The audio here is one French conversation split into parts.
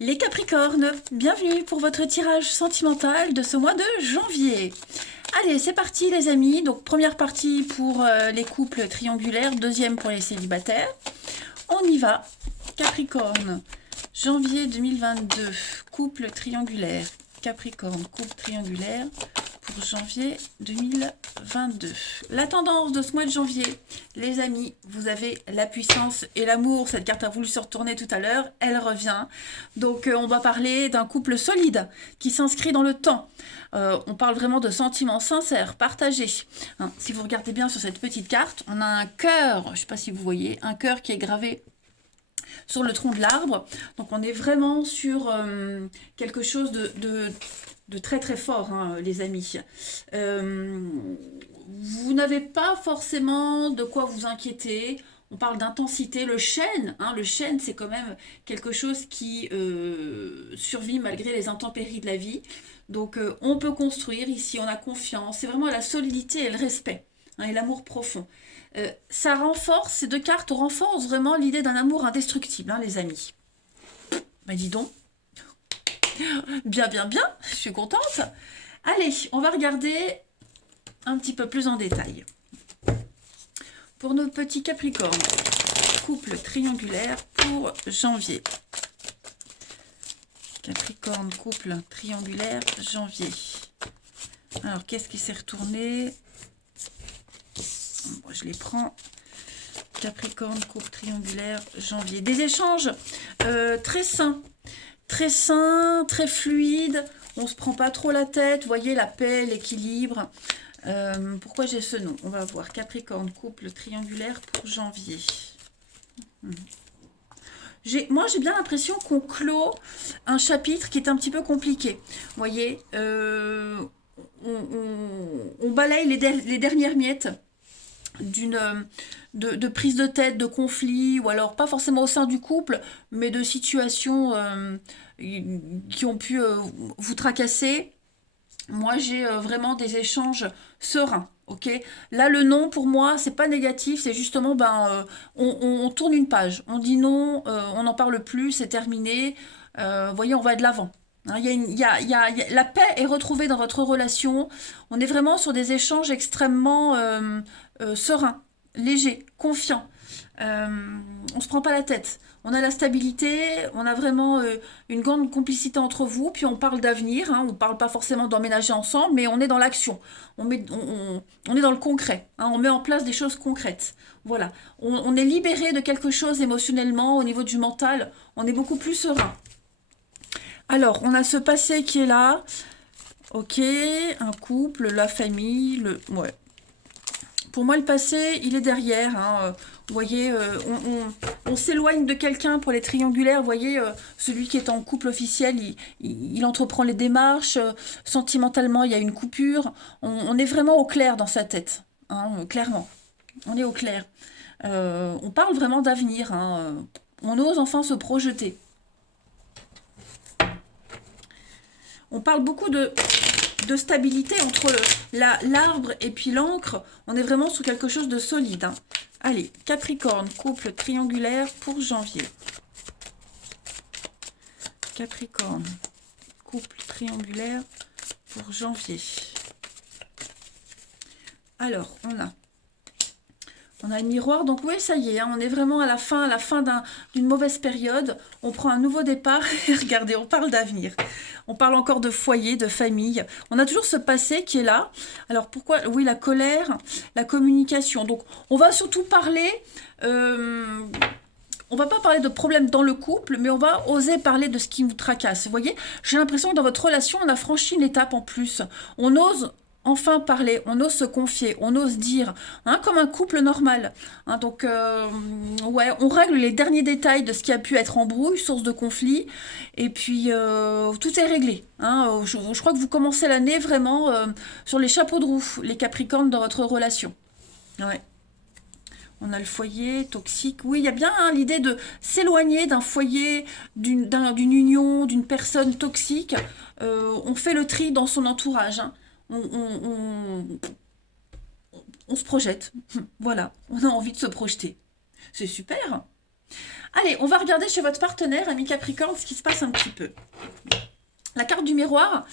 Les Capricornes, bienvenue pour votre tirage sentimental de ce mois de janvier. Allez, c'est parti les amis. Donc première partie pour les couples triangulaires, deuxième pour les célibataires. On y va. Capricorne, janvier 2022, couple triangulaire. Capricorne, couple triangulaire pour janvier 2022. La tendance de ce mois de janvier, les amis, vous avez la puissance et l'amour. Cette carte a voulu se retourner tout à l'heure, elle revient. Donc on va parler d'un couple solide qui s'inscrit dans le temps. On parle vraiment de sentiments sincères, partagés. Hein, si vous regardez bien sur cette petite carte, on a un cœur, je ne sais pas si vous voyez, un cœur qui est gravé sur le tronc de l'arbre. Donc on est vraiment sur quelque chose de très très fort, hein, les amis. Vous n'avez pas forcément de quoi vous inquiéter. On parle d'intensité. Le chêne, c'est quand même quelque chose qui survit malgré les intempéries de la vie. Donc on peut construire ici, on a confiance. C'est vraiment la solidité et le respect, hein, et l'amour profond. Ça renforce, ces deux cartes renforcent vraiment l'idée d'un amour indestructible, hein, les amis. Ben dis donc. Bien, bien, bien, je suis contente. Allez, on va regarder un petit peu plus en détail. Pour nos petits Capricornes, couple triangulaire pour janvier. Capricorne, couple triangulaire, janvier. Alors, qu'est-ce qui s'est retourné? Bon, je les prends. Capricorne, couple triangulaire, janvier. Des échanges très sains. Très sain, très fluide, on se prend pas trop la tête, vous voyez la paix, l'équilibre. Pourquoi j'ai ce nom? On va voir. Capricorne, couple triangulaire pour janvier. Moi j'ai bien l'impression qu'on clôt un chapitre qui est un petit peu compliqué. Vous voyez, on balaye les dernières miettes de prise de tête, de conflit, ou alors pas forcément au sein du couple, mais de situations qui ont pu vous tracasser. Moi, j'ai vraiment des échanges sereins. Ok, là le non pour moi c'est pas négatif, c'est justement on tourne une page, on dit non, on n'en parle plus, c'est terminé. Vous voyez, on va de l'avant. Hein, la paix est retrouvée dans votre relation. On est vraiment sur des échanges extrêmement sereins, légers, confiants. On se prend pas la tête. On a la stabilité, on a vraiment une grande complicité entre vous, puis on parle d'avenir, hein, on ne parle pas forcément d'emménager ensemble, mais on est dans l'action, on est dans le concret, hein, on met en place des choses concrètes. Voilà, on est libéré de quelque chose émotionnellement, au niveau du mental, on est beaucoup plus serein. Alors, on a ce passé qui est là, ok, un couple, la famille, ouais. Pour moi, le passé, il est derrière. Hein. Vous voyez, on s'éloigne de quelqu'un pour les triangulaires. Vous voyez, celui qui est en couple officiel, il entreprend les démarches. Sentimentalement, il y a une coupure. On est vraiment au clair dans sa tête. Hein, clairement. On est au clair. On parle vraiment d'avenir. Hein. On ose enfin se projeter. On parle beaucoup de stabilité entre l'arbre et puis l'encre. On est vraiment sur quelque chose de solide. Hein. Allez, Capricorne, couple triangulaire pour janvier. Capricorne, couple triangulaire pour janvier. Alors, on a le miroir, donc oui, ça y est, hein, on est vraiment à la fin d'une mauvaise période. On prend un nouveau départ et regardez, on parle d'avenir. On parle encore de foyer, de famille. On a toujours ce passé qui est là. Alors pourquoi? Oui, la colère, la communication. Donc on va surtout parler... on va pas parler de problèmes dans le couple, mais on va oser parler de ce qui vous tracasse. Vous voyez, j'ai l'impression que dans votre relation, on a franchi une étape en plus. On ose enfin parler, on ose se confier, on ose dire, hein, comme un couple normal. Hein, donc, ouais, on règle les derniers détails de ce qui a pu être embrouille, source de conflit, et puis tout est réglé. Hein, je crois que vous commencez l'année vraiment sur les chapeaux de roue, les Capricornes dans votre relation. Ouais. On a le foyer toxique. Oui, il y a bien hein, l'idée de s'éloigner d'un foyer, d'une union, d'une personne toxique. On fait le tri dans son entourage. Hein. On se projette. Voilà, on a envie de se projeter. C'est super. Allez, on va regarder chez votre partenaire, ami Capricorne, ce qui se passe un petit peu. La carte du miroir,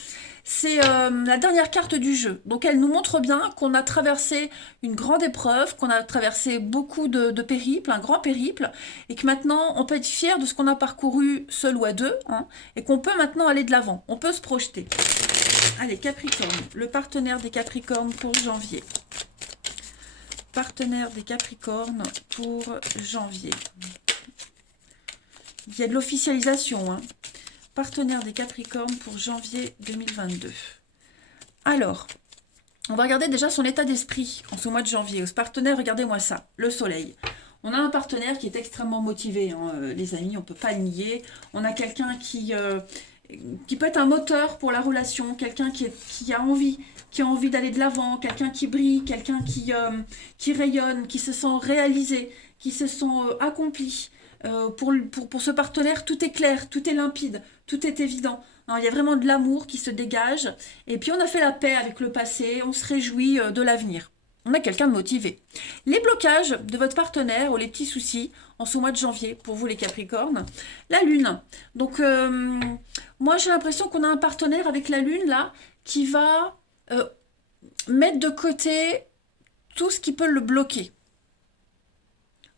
c'est la dernière carte du jeu. Donc elle nous montre bien qu'on a traversé une grande épreuve, qu'on a traversé beaucoup de périples, un grand périple, et que maintenant on peut être fier de ce qu'on a parcouru seul ou à deux, hein, et qu'on peut maintenant aller de l'avant, on peut se projeter. Allez, Capricorne, le partenaire des Capricornes pour janvier. Partenaire des Capricornes pour janvier. Il y a de l'officialisation, hein. Partenaire des Capricornes pour janvier 2022. Alors, on va regarder déjà son état d'esprit en ce mois de janvier. Ce partenaire, regardez-moi ça, le soleil. On a un partenaire qui est extrêmement motivé, hein, les amis, on ne peut pas le nier. On a quelqu'un qui peut être un moteur pour la relation, quelqu'un qui a envie d'aller de l'avant, quelqu'un qui brille, quelqu'un qui rayonne, qui se sent réalisé, qui se sent accompli. Pour ce partenaire, tout est clair, tout est limpide, tout est évident. Alors, il y a vraiment de l'amour qui se dégage. Et puis, on a fait la paix avec le passé, on se réjouit de l'avenir. On a quelqu'un de motivé. Les blocages de votre partenaire ou les petits soucis en ce mois de janvier, pour vous les Capricornes. La Lune. Donc, moi, j'ai l'impression qu'on a un partenaire avec la Lune, là, qui va mettre de côté tout ce qui peut le bloquer.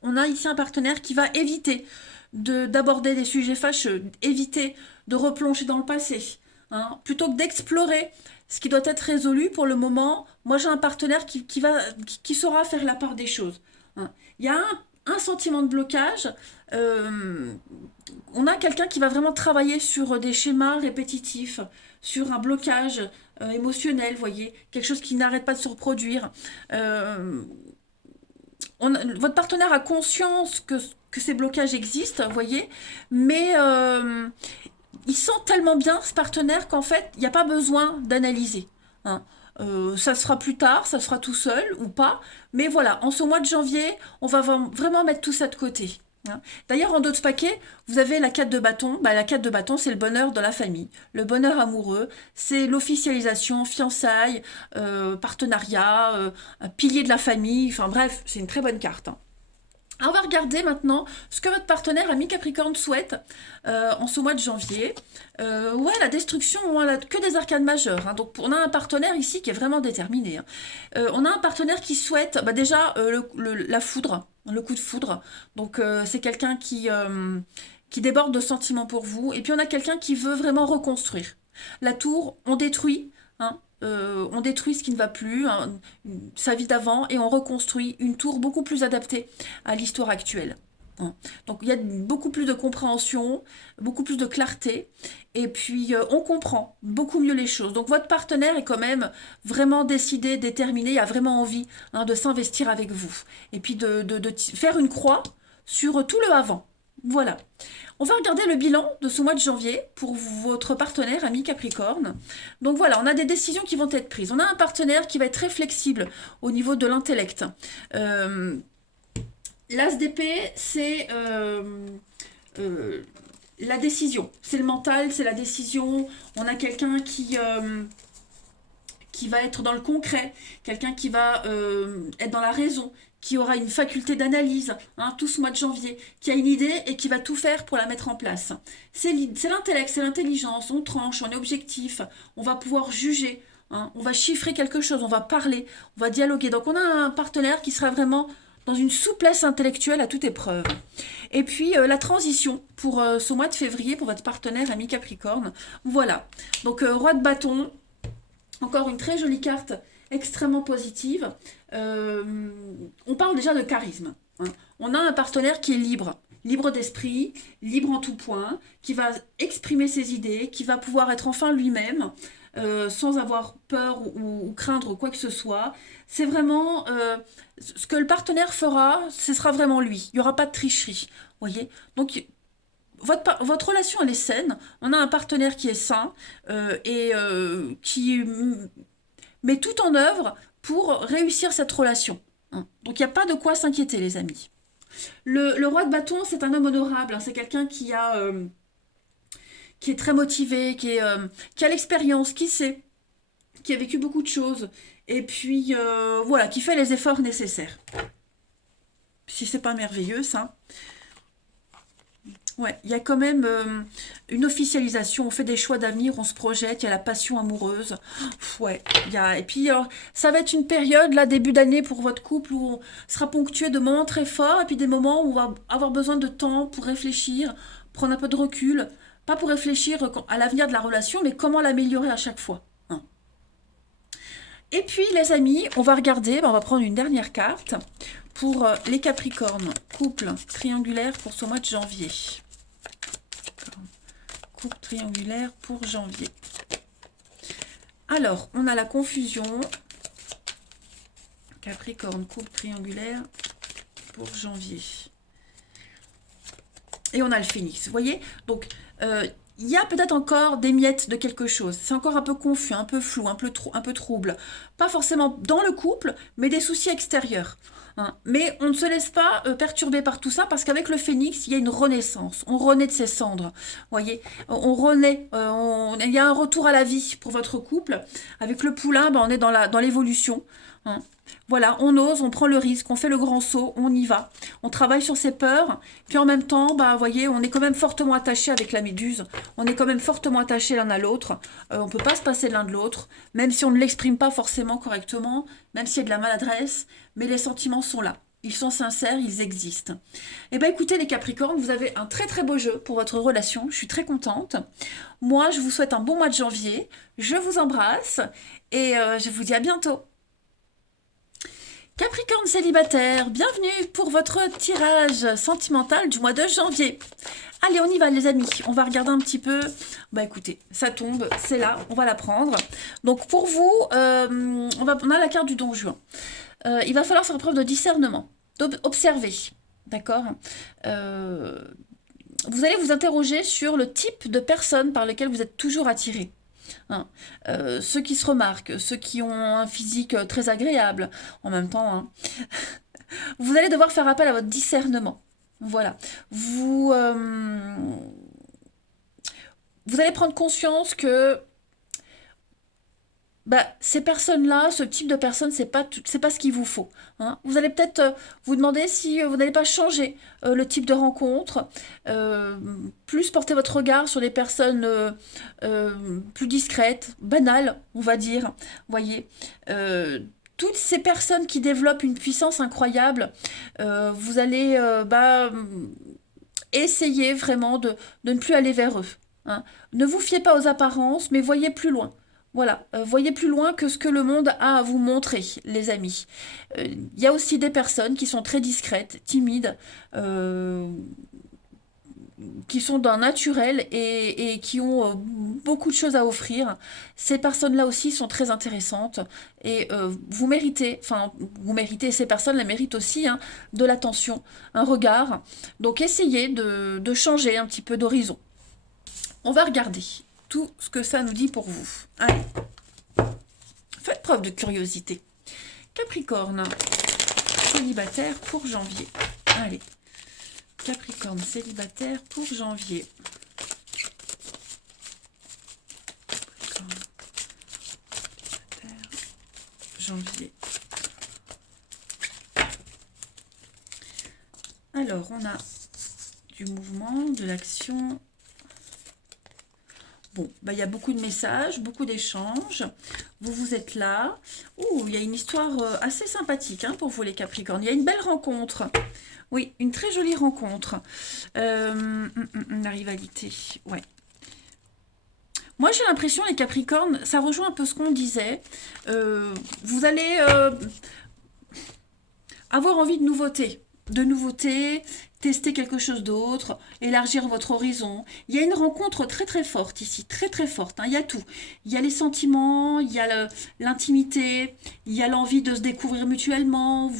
On a ici un partenaire qui va éviter d'aborder des sujets fâcheux, éviter de replonger dans le passé. Hein. Plutôt que d'explorer ce qui doit être résolu pour le moment, moi j'ai un partenaire qui saura faire la part des choses. Hein. Il y a un sentiment de blocage. On a quelqu'un qui va vraiment travailler sur des schémas répétitifs, sur un blocage émotionnel, voyez, quelque chose qui n'arrête pas de se reproduire. Votre partenaire a conscience que ces blocages existent, vous voyez, mais il sent tellement bien ce partenaire qu'en fait, il n'y a pas besoin d'analyser. Hein. Ça se fera plus tard, ça se fera tout seul ou pas, mais voilà, en ce mois de janvier, on va vraiment mettre tout ça de côté. Hein. D'ailleurs, en dos de paquet, vous avez la 4 de bâton. Bah, la 4 de bâton, c'est le bonheur de la famille, le bonheur amoureux, c'est l'officialisation, fiançailles, partenariat, un pilier de la famille, enfin bref, c'est une très bonne carte. Hein. Alors, on va regarder maintenant ce que votre partenaire ami Capricorne souhaite en ce mois de janvier. Ouais, la destruction, que des arcanes majeures. Hein. Donc, on a un partenaire ici qui est vraiment déterminé. Hein. On a un partenaire qui souhaite déjà la foudre, le coup de foudre. Donc, c'est quelqu'un qui déborde de sentiments pour vous. Et puis, on a quelqu'un qui veut vraiment reconstruire. La tour, on détruit. Hein. On détruit ce qui ne va plus, hein, sa vie d'avant, et on reconstruit une tour beaucoup plus adaptée à l'histoire actuelle. Hein. Donc il y a beaucoup plus de compréhension, beaucoup plus de clarté, et puis on comprend beaucoup mieux les choses. Donc votre partenaire est quand même vraiment décidé, déterminé, a vraiment envie de s'investir avec vous, et puis de faire une croix sur tout le avant. Voilà. On va regarder le bilan de ce mois de janvier pour votre partenaire ami Capricorne. Donc voilà, on a des décisions qui vont être prises. On a un partenaire qui va être très flexible au niveau de l'intellect. L'as d'épée, c'est la décision. C'est le mental, c'est la décision. On a quelqu'un qui va être dans le concret, quelqu'un qui va être dans la raison, qui aura une faculté d'analyse, hein, tout ce mois de janvier, qui a une idée et qui va tout faire pour la mettre en place. C'est l'intellect, c'est l'intelligence, on tranche, on est objectif, on va pouvoir juger, hein, on va chiffrer quelque chose, on va parler, on va dialoguer. Donc on a un partenaire qui sera vraiment dans une souplesse intellectuelle à toute épreuve. Et puis la transition pour ce mois de février, pour votre partenaire ami Capricorne. Voilà, donc roi de bâton, encore une très jolie carte, extrêmement positive. On parle déjà de charisme. Hein. On a un partenaire qui est libre d'esprit, libre en tout point, qui va exprimer ses idées, qui va pouvoir être enfin lui-même, sans avoir peur ou craindre quoi que ce soit. C'est vraiment ce que le partenaire fera, ce sera vraiment lui. Il n'y aura pas de tricherie. Voyez. Donc votre relation, elle est saine. On a un partenaire qui est sain et qui met tout en œuvre pour réussir cette relation. Hein. Donc, il n'y a pas de quoi s'inquiéter, les amis. Le roi de bâton, c'est un homme honorable. Hein. C'est quelqu'un qui est très motivé, qui a l'expérience, qui sait, qui a vécu beaucoup de choses. Et puis, voilà, qui fait les efforts nécessaires. Si c'est pas merveilleux, ça. Ouais, il y a quand même une officialisation, on fait des choix d'avenir, on se projette, il y a la passion amoureuse. Ouais, et puis alors, ça va être une période, là, début d'année pour votre couple, où on sera ponctué de moments très forts, et puis des moments où on va avoir besoin de temps pour réfléchir, prendre un peu de recul, pas pour réfléchir à l'avenir de la relation, mais comment l'améliorer à chaque fois. Hein. Et puis, les amis, on va regarder, on va prendre une dernière carte pour les Capricornes, couple triangulaire pour ce mois de janvier. Couple triangulaire pour janvier. Alors, on a la confusion. Capricorne, couple triangulaire pour janvier. Et on a le phénix, vous voyez? Donc, il y a peut-être encore des miettes de quelque chose. C'est encore un peu confus, un peu flou, un peu trouble. Pas forcément dans le couple, mais des soucis extérieurs. Hein. Mais on ne se laisse pas perturber par tout ça parce qu'avec le phénix, il y a une renaissance. On renaît de ses cendres. Voyez, on renaît. Il y a un retour à la vie pour votre couple. Avec le poulain, on est dans l'évolution. Hein. Voilà, on ose, on prend le risque, on fait le grand saut, on y va. On travaille sur ses peurs. Puis en même temps, vous voyez, on est quand même fortement attaché avec la méduse. On est quand même fortement attaché l'un à l'autre. On ne peut pas se passer l'un de l'autre, même si on ne l'exprime pas forcément correctement, même s'il y a de la maladresse, mais les sentiments sont là. Ils sont sincères, ils existent. Eh bien écoutez les Capricornes, vous avez un très très beau jeu pour votre relation. Je suis très contente. Moi, je vous souhaite un bon mois de janvier. Je vous embrasse et je vous dis à bientôt. Capricorne célibataire, bienvenue pour votre tirage sentimental du mois de janvier. Allez, on y va les amis, on va regarder un petit peu. Écoutez, ça tombe, c'est là, on va la prendre. Donc pour vous, on a la carte du Don Juan. Il va falloir faire preuve de discernement, d'observer, d'accord. Vous allez vous interroger sur le type de personne par lequel vous êtes toujours attiré. Hein. Ceux qui se remarquent, ceux qui ont un physique très agréable, en même temps, hein. Vous allez devoir faire appel à votre discernement. Voilà. Vous allez prendre conscience que ces personnes-là, ce type de personnes, c'est pas ce qu'il vous faut. Hein. Vous allez peut-être vous demander si vous n'allez pas changer le type de rencontre, plus porter votre regard sur des personnes plus discrètes, banales, on va dire. Voyez, toutes ces personnes qui développent une puissance incroyable, vous allez essayer vraiment de ne plus aller vers eux. Hein. Ne vous fiez pas aux apparences, mais voyez plus loin. Voilà, voyez plus loin que ce que le monde a à vous montrer, les amis. Il y a aussi des personnes qui sont très discrètes, timides, qui sont d'un naturel et qui ont beaucoup de choses à offrir. Ces personnes-là aussi sont très intéressantes et vous méritez, ces personnes les méritent aussi, hein, de l'attention, un regard. Donc essayez de changer un petit peu d'horizon. On va regarder tout ce que ça nous dit pour vous. Allez, faites preuve de curiosité. Capricorne, célibataire pour janvier. Allez, Capricorne, célibataire pour janvier. Capricorne, célibataire, janvier. Alors, on a du mouvement, de l'action. Bon, il y a beaucoup de messages, beaucoup d'échanges. Vous êtes là. Ouh, il y a une histoire assez sympathique, hein, pour vous les Capricornes. Il y a une belle rencontre. Oui, une très jolie rencontre. La rivalité, ouais. Moi, j'ai l'impression, les Capricornes, ça rejoint un peu ce qu'on disait. Vous allez avoir envie de nouveautés, tester quelque chose d'autre, élargir votre horizon. Il y a une rencontre très très forte ici, très très forte, hein. Il y a tout. Il y a les sentiments, il y a l'intimité, il y a l'envie de se découvrir mutuellement,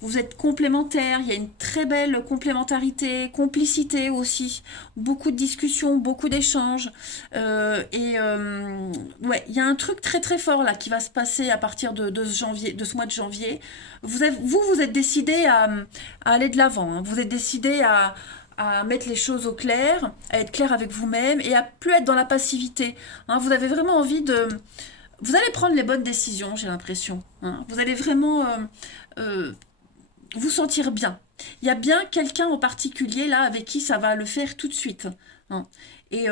vous êtes complémentaires, il y a une très belle complémentarité, complicité aussi, beaucoup de discussions, beaucoup d'échanges. Ouais, il y a un truc très très fort là qui va se passer à partir de ce mois de janvier. Vous êtes décidé à aller de l'avant, hein. Vous êtes décidé à mettre les choses au clair, à être clair avec vous-même et à plus être dans la passivité. Hein. Vous avez vraiment envie de... Vous allez prendre les bonnes décisions, j'ai l'impression. Hein. Vous allez vraiment vous sentir bien. Il y a bien quelqu'un en particulier là avec qui ça va le faire tout de suite. Hein. Et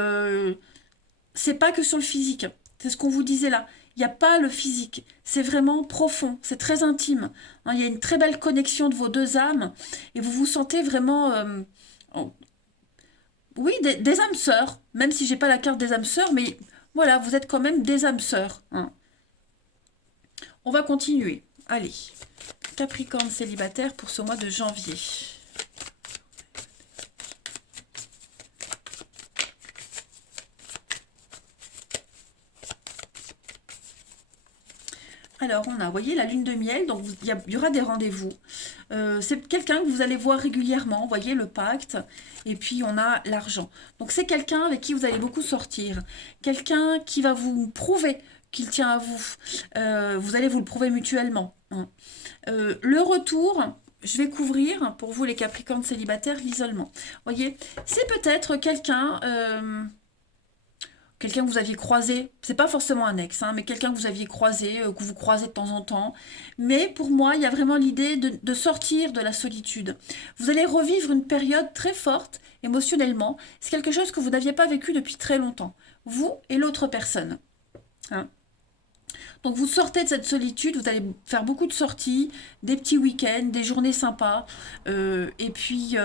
c'est pas que sur le physique. C'est ce qu'on vous disait là. Il n'y a pas le physique. C'est vraiment profond. C'est très intime. Hein, il y a une très belle connexion de vos deux âmes. Et vous vous sentez vraiment... oui, des âmes sœurs. Même si j'ai pas la carte des âmes sœurs. Mais voilà, vous êtes quand même des âmes sœurs. Hein. On va continuer. Allez. Capricorne célibataire pour ce mois de janvier. Alors, on a, vous voyez, la lune de miel, donc il y aura des rendez-vous. C'est quelqu'un que vous allez voir régulièrement, vous voyez, le pacte. Et puis, on a l'argent. Donc, c'est quelqu'un avec qui vous allez beaucoup sortir. Quelqu'un qui va vous prouver qu'il tient à vous. Vous allez vous le prouver mutuellement. Hein. Le retour, je vais couvrir, pour vous les Capricornes célibataires, l'isolement. Vous voyez, c'est peut-être quelqu'un que vous aviez croisé, c'est pas forcément un ex, hein, mais quelqu'un que vous aviez croisé, que vous croisez de temps en temps. Mais pour moi, il y a vraiment l'idée de sortir de la solitude. Vous allez revivre une période très forte émotionnellement. C'est quelque chose que vous n'aviez pas vécu depuis très longtemps. Vous et l'autre personne. Hein. Donc vous sortez de cette solitude, vous allez faire beaucoup de sorties, des petits week-ends, des journées sympas, et puis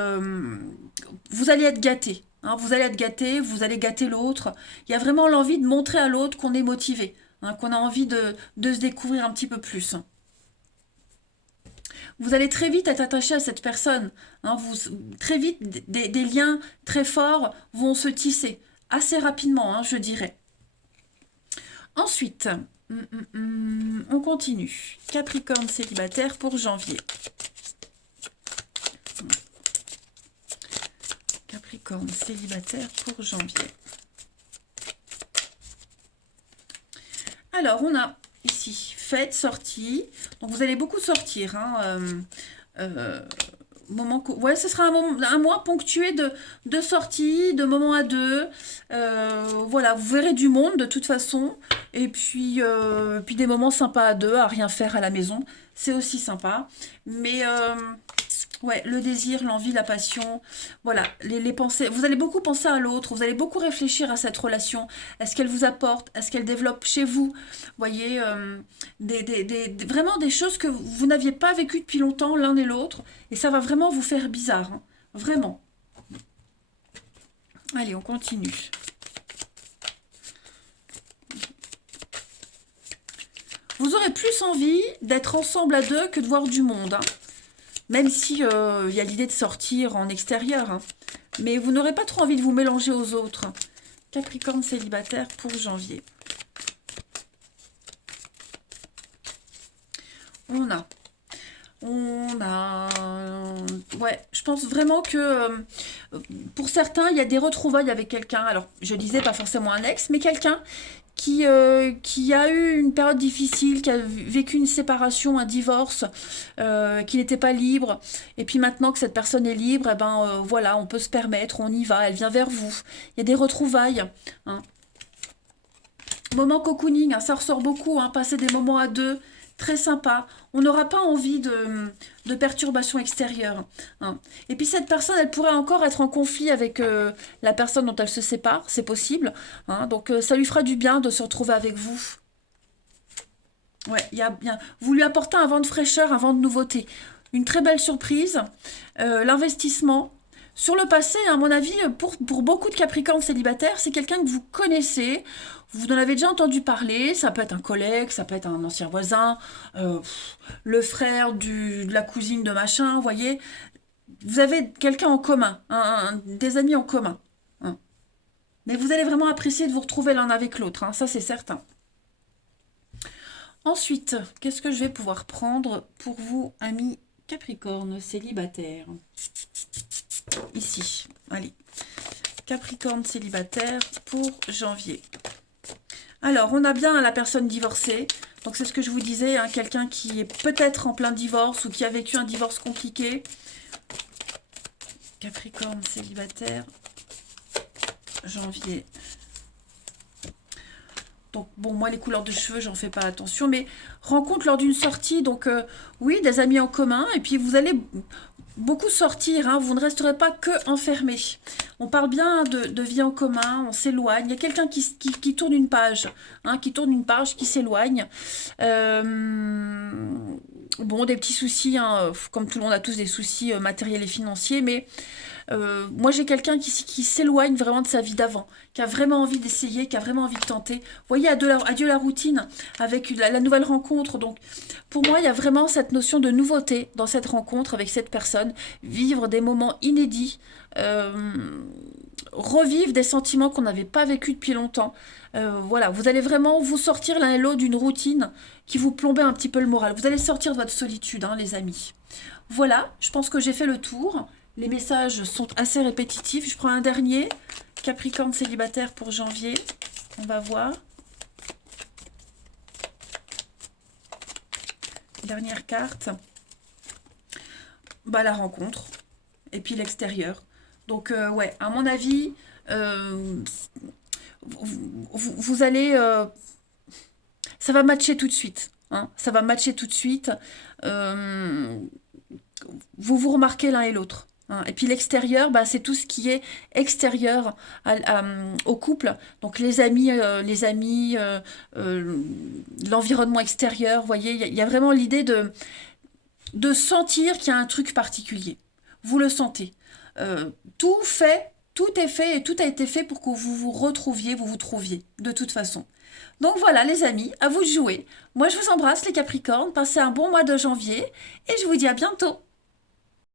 vous allez être gâtés. Hein, vous allez être gâtés, vous allez gâter l'autre. Il y a vraiment l'envie de montrer à l'autre qu'on est motivé, hein, qu'on a envie de se découvrir un petit peu plus. Vous allez très vite être attaché à cette personne. Hein, très vite, des liens très forts vont se tisser, assez rapidement, hein, je dirais. Ensuite, on continue. Capricorne célibataire pour janvier. Capricorne célibataire pour janvier. Alors, on a ici fête, sortie. Donc, vous allez beaucoup sortir. Hein, ouais, ce sera un mois ponctué de sorties, de moments à deux. Voilà, vous verrez du monde de toute façon. Et puis des moments sympas à deux, à rien faire à la maison. C'est aussi sympa. Mais ouais, le désir, l'envie, la passion, voilà, les pensées. Vous allez beaucoup penser à l'autre, vous allez beaucoup réfléchir à cette relation. Est-ce qu'elle vous apporte? Est-ce qu'elle développe chez vous? Vous voyez, vraiment des choses que vous n'aviez pas vécues depuis longtemps l'un et l'autre. Et ça va vraiment vous faire bizarre. Hein. Vraiment. Allez, on continue. Vous aurez plus envie d'être ensemble à deux que de voir du monde. Hein. Même si y a l'idée de sortir en extérieur. Hein. Mais vous n'aurez pas trop envie de vous mélanger aux autres. Capricorne célibataire pour janvier. On a... Ouais, je pense vraiment que pour certains, il y a des retrouvailles avec quelqu'un. Alors, je disais pas forcément un ex, mais quelqu'un qui a eu une période difficile, qui a vécu une séparation, un divorce, qui n'était pas libre. Et puis maintenant que cette personne est libre, eh ben, voilà, on peut se permettre, on y va, elle vient vers vous. Il y a des retrouvailles. Hein. Moment cocooning, hein, ça ressort beaucoup, hein, passer des moments à deux, très sympa. On n'aura pas envie de perturbations extérieures. Hein. Et puis cette personne, elle pourrait encore être en conflit avec la personne dont elle se sépare, c'est possible. Hein. Donc ça lui fera du bien de se retrouver avec vous. Ouais, il y a bien. Vous lui apportez un vent de fraîcheur, un vent de nouveauté. Une très belle surprise. L'investissement. Sur le passé, à mon avis, pour beaucoup de Capricornes célibataires, c'est quelqu'un que vous connaissez, vous en avez déjà entendu parler, ça peut être un collègue, ça peut être un ancien voisin, le frère de la cousine de machin, vous voyez. Vous avez quelqu'un en commun, des amis en commun. Hein. Mais vous allez vraiment apprécier de vous retrouver l'un avec l'autre, hein, ça c'est certain. Ensuite, qu'est-ce que je vais pouvoir prendre pour vous, amis Capricorne célibataires? Ici, allez. Capricorne célibataire pour janvier. Alors, on a bien la personne divorcée. Donc, c'est ce que je vous disais, hein, quelqu'un qui est peut-être en plein divorce ou qui a vécu un divorce compliqué. Capricorne célibataire, janvier. Donc, bon, moi, les couleurs de cheveux, j'en fais pas attention. Mais rencontre lors d'une sortie, donc, oui, des amis en commun. Et puis, vous allez beaucoup sortir, hein, vous ne resterez pas que enfermé. On parle bien de vie en commun, on s'éloigne. Il y a quelqu'un qui tourne une page, hein, qui tourne une page, qui s'éloigne. Euh, bon, des petits soucis, hein, comme tout le monde a tous des soucis matériels et financiers, mais moi j'ai quelqu'un qui s'éloigne vraiment de sa vie d'avant, qui a vraiment envie d'essayer, qui a vraiment envie de tenter. Vous voyez, adieu la routine avec la nouvelle rencontre. Donc pour moi, il y a vraiment cette notion de nouveauté dans cette rencontre avec cette personne, vivre des moments inédits, euh, revivre des sentiments qu'on n'avait pas vécus depuis longtemps. Voilà, vous allez vraiment vous sortir l'un et l'autre d'une routine qui vous plombait un petit peu le moral. Vous allez sortir de votre solitude, hein, les amis. Voilà, je pense que j'ai fait le tour. Les messages sont assez répétitifs. Je prends un dernier. Capricorne célibataire pour janvier. On va voir. Dernière carte. Bah, la rencontre. Et puis l'extérieur. Donc, ouais, à mon avis, vous allez... ça va matcher tout de suite. Hein, ça va matcher tout de suite. Euh, vous vous remarquez l'un et l'autre. Hein. Et puis l'extérieur, bah, c'est tout ce qui est extérieur au couple. Donc les amis, l'environnement extérieur. Vous voyez, il y a vraiment l'idée de sentir qu'il y a un truc particulier. Vous le sentez. Euh, tout est fait et tout a été fait pour que vous vous retrouviez, vous vous trouviez, de toute façon. Donc voilà les amis, à vous de jouer. Moi je vous embrasse les Capricornes, passez un bon mois de janvier et je vous dis à bientôt.